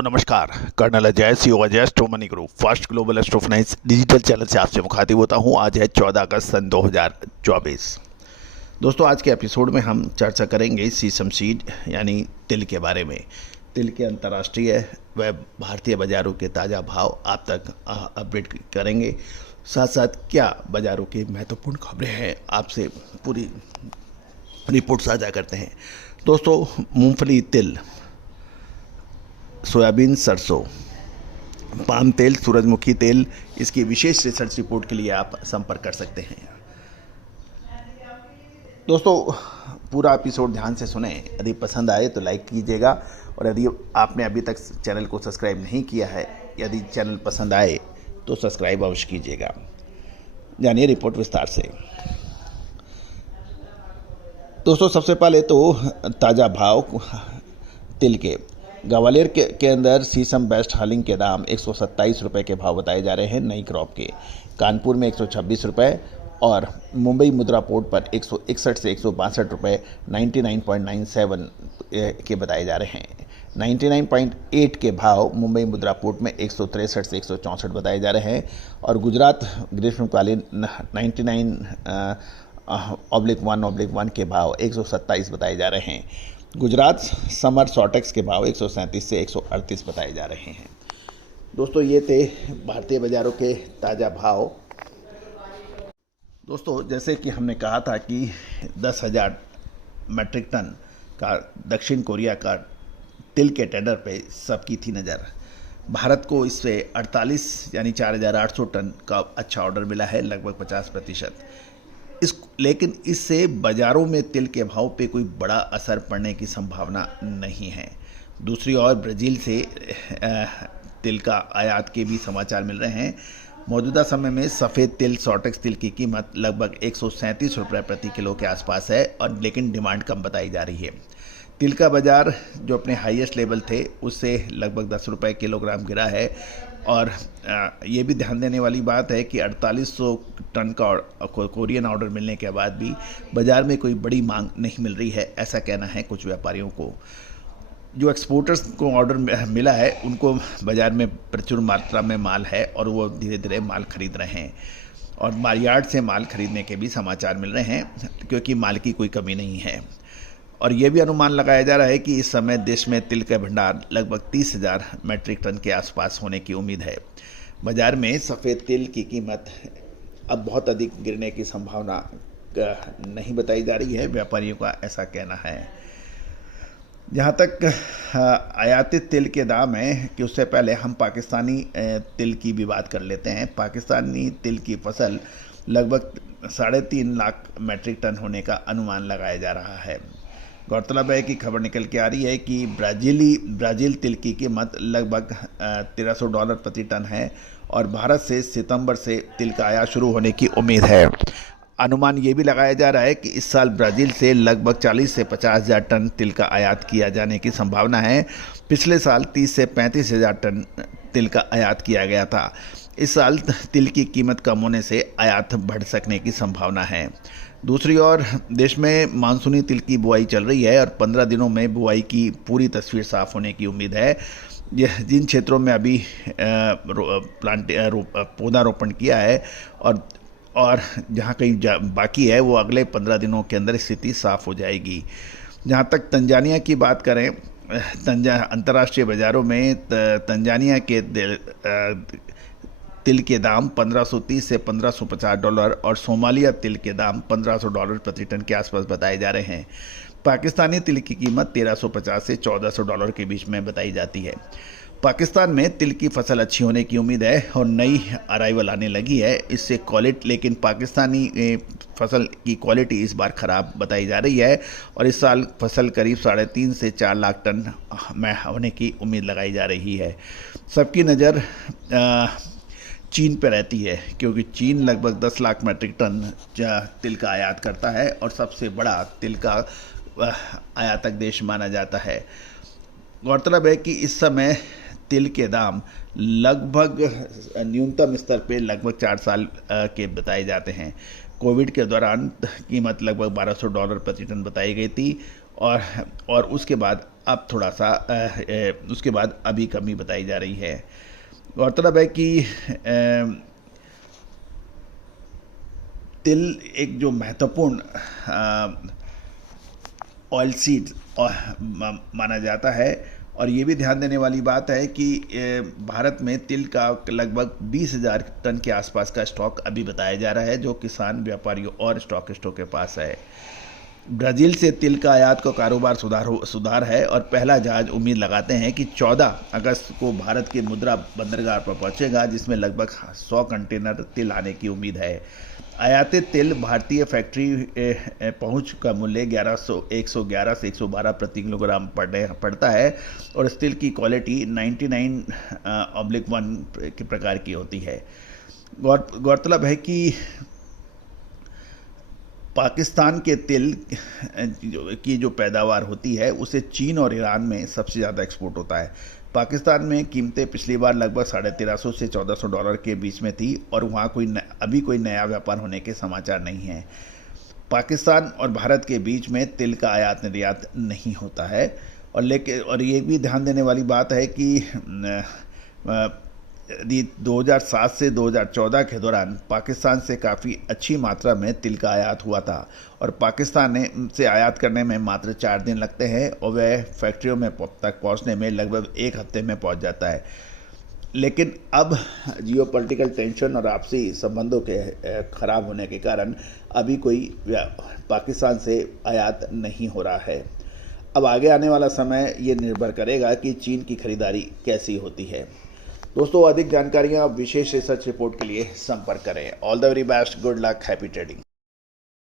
दोस्तों नमस्कार। Colonel Ajay C Ajay astro money group first global astro finance digital channel से आपसे मुखातिब होता हूं। आज है 14 अगस्त सन 2024। दोस्तों आज के एपिसोड में हम चर्चा करेंगे सीसम सीड यानी तिल के बारे में। तिल के अंतर्राष्ट्रीय व भारतीय बाजारों के ताज़ा भाव आप तक अपडेट करेंगे। साथ साथ क्या बाजारों की महत्वपूर्ण खबरें हैं आपसे पूरी रिपोर्ट साझा करते हैं। दोस्तों मूंगफली, तिल, सोयाबीन, सरसों, पाम तेल, सूरजमुखी तेल, इसकी विशेष रिसर्च रिपोर्ट के लिए आप संपर्क कर सकते हैं। दोस्तों पूरा एपिसोड ध्यान से सुने। यदि पसंद आए तो लाइक कीजिएगा और यदि आपने अभी तक चैनल को सब्सक्राइब नहीं किया है, यदि चैनल पसंद आए तो सब्सक्राइब अवश्य कीजिएगा। जानिए रिपोर्ट विस्तार से। दोस्तों सबसे पहले तो ताज़ा भाव तिल के। ग्वालियर के अंदर सीसम बेस्ट हालिंग के दाम 127 रुपये के भाव बताए जा रहे हैं नई क्रॉप के। कानपुर में 126 रुपये और मुंबई मुद्रा पोर्ट पर 161 से 162 रुपये 99.97 के बताए जा रहे हैं। 99.8 के भाव मुंबई मुद्रा पोर्ट में 163 से 164 बताए जा रहे हैं और गुजरात ग्रीष्मकालीन 99/1/1 के भाव 127 बताए जा रहे हैं। गुजरात समर शॉर्टेक्स के भाव 137 से 138 बताए जा रहे हैं। दोस्तों ये थे भारतीय बाजारों के ताज़ा भाव। दोस्तों जैसे कि हमने कहा था कि 10,000 मैट्रिक टन का दक्षिण कोरिया का तिल के टेंडर पे सबकी थी नज़र। भारत को इससे 48 यानी 4,800 टन का अच्छा ऑर्डर मिला है, लगभग 50%। लेकिन इससे बाज़ारों में तिल के भाव पे कोई बड़ा असर पड़ने की संभावना नहीं है। दूसरी ओर ब्राज़ील से तिल का आयात के भी समाचार मिल रहे हैं। मौजूदा समय में सफ़ेद तिल शॉर्टेक्स तिल की कीमत लगभग 137 रुपये प्रति किलो के आसपास है और लेकिन डिमांड कम बताई जा रही है। तिल का बाज़ार जो अपने हाईएस्ट लेवल थे उससे लगभग 10 रुपये किलोग्राम गिरा है और ये भी ध्यान देने वाली बात है कि 4800 टन का कोरियन ऑर्डर मिलने के बाद भी बाज़ार में कोई बड़ी मांग नहीं मिल रही है, ऐसा कहना है कुछ व्यापारियों को। जो एक्सपोर्टर्स को ऑर्डर मिला है उनको बाज़ार में प्रचुर मात्रा में माल है और वो धीरे धीरे माल खरीद रहे हैं और मार्यार्ड से माल खरीदने के भी समाचार मिल रहे हैं क्योंकि माल की कोई कमी नहीं है। और ये भी अनुमान लगाया जा रहा है कि इस समय देश में तिल का भंडार लगभग 30,000 मैट्रिक टन के आसपास होने की उम्मीद है। बाज़ार में सफ़ेद तिल की कीमत अब बहुत अधिक गिरने की संभावना नहीं बताई जा रही है, व्यापारियों का ऐसा कहना है। जहाँ तक आयातित तिल के दाम हैं कि उससे पहले हम पाकिस्तानी तिल की भी बात कर लेते हैं। पाकिस्तानी तिल की फसल लगभग 3.5 लाख मैट्रिक टन होने का अनुमान लगाया जा रहा है। गौरतलब है कि खबर निकल के आ रही है कि ब्राज़ील तिल की कीमत लगभग $1300 प्रति टन है और भारत से सितंबर से तिल का आयात शुरू होने की उम्मीद है। अनुमान ये भी लगाया जा रहा है कि इस साल ब्राज़ील से लगभग 40 से 50,000 टन तिल का आयात किया जाने की संभावना है। पिछले साल 30 से 35,000 टन तिल का आयात किया गया था। इस साल तिल की कीमत कम होने से आयात बढ़ सकने की संभावना है। दूसरी ओर देश में मानसूनी तिल की बुआई चल रही है और 15 दिनों में बुआई की पूरी तस्वीर साफ होने की उम्मीद है। जिन क्षेत्रों में अभी पौधारोपण किया है और जहाँ कहीं बाकी है वो अगले 15 दिनों के अंदर स्थिति साफ हो जाएगी। जहाँ तक तंजानिया की बात करें, अंतर्राष्ट्रीय बाज़ारों में तंजानिया के तिल के दाम $1530 से $1550 और सोमालिया तिल के दाम $1500 प्रति टन के आसपास बताए जा रहे हैं। पाकिस्तानी तिल की कीमत $1350 से $1400 के बीच में बताई जाती है। पाकिस्तान में तिल की फसल अच्छी होने की उम्मीद है और नई अराइवल आने लगी है। इससे लेकिन पाकिस्तानी फसल की क्वालिटी इस बार ख़राब बताई जा रही है और इस साल फसल करीब 3.5 से 4 लाख टन में होने की उम्मीद लगाई जा रही है। सबकी नज़र चीन पर रहती है क्योंकि चीन लगभग 10 लाख मैट्रिक टन तिल का आयात करता है और सबसे बड़ा तिल का आयातक देश माना जाता है। गौरतलब है कि इस समय तिल के दाम लगभग न्यूनतम स्तर पे लगभग 4 साल के बताए जाते हैं। कोविड के दौरान कीमत लगभग $1200 प्रति टन बताई गई थी और उसके बाद अब थोड़ा सा उसके बाद अभी कमी बताई जा रही है। गौरतलब है कि तिल एक जो महत्वपूर्ण ऑयल सीड माना जाता है, और ये भी ध्यान देने वाली बात है कि भारत में तिल का लगभग 20,000 टन के आसपास का स्टॉक अभी बताया जा रहा है, जो किसान, व्यापारियों और स्टॉकिस्टों के पास है। ब्राज़ील से तिल का आयात का कारोबार सुधार है, और पहला जहाज उम्मीद लगाते हैं कि 14 अगस्त को भारत के मुद्रा बंदरगाह पर पहुंचेगा, जिसमें लगभग 100 कंटेनर तिल आने की उम्मीद है। आयातित तिल भारतीय फैक्ट्री पहुंच का मूल्य 111 से 112 प्रति किलोग्राम पड़ता है, और इस तिल की क्वालिटी 99/1 के प्रकार की होती है। गौरतलब है कि पाकिस्तान के तिल की जो पैदावार होती है उसे चीन और ईरान में सबसे ज़्यादा एक्सपोर्ट होता है। पाकिस्तान में कीमतें पिछली बार लगभग $1350 से $1400 के बीच में थी, और वहाँ अभी कोई नया व्यापार होने के समाचार नहीं हैं। पाकिस्तान और भारत के बीच में तिल का आयात निर्यात नहीं होता है, और ये भी ध्यान देने वाली बात है कि 2007 से 2014 के दौरान पाकिस्तान से काफ़ी अच्छी मात्रा में तिल का आयात हुआ था, और पाकिस्तान से आयात करने में मात्र 4 दिन लगते हैं, और वह फैक्ट्रियों में तक पहुंचने में लगभग 1 हफ्ते में पहुंच जाता है। लेकिन अब जियोपॉलिटिकल टेंशन और आपसी संबंधों के खराब होने के कारण अभी कोई पाकिस्तान से आयात नहीं हो रहा है। अब आगे आने वाला समय ये निर्भर करेगा कि चीन की खरीदारी कैसी होती है। दोस्तों, अधिक जानकारियाँ विशेष रिसर्च रिपोर्ट के लिए संपर्क करें। All the very best, good luck, happy trading.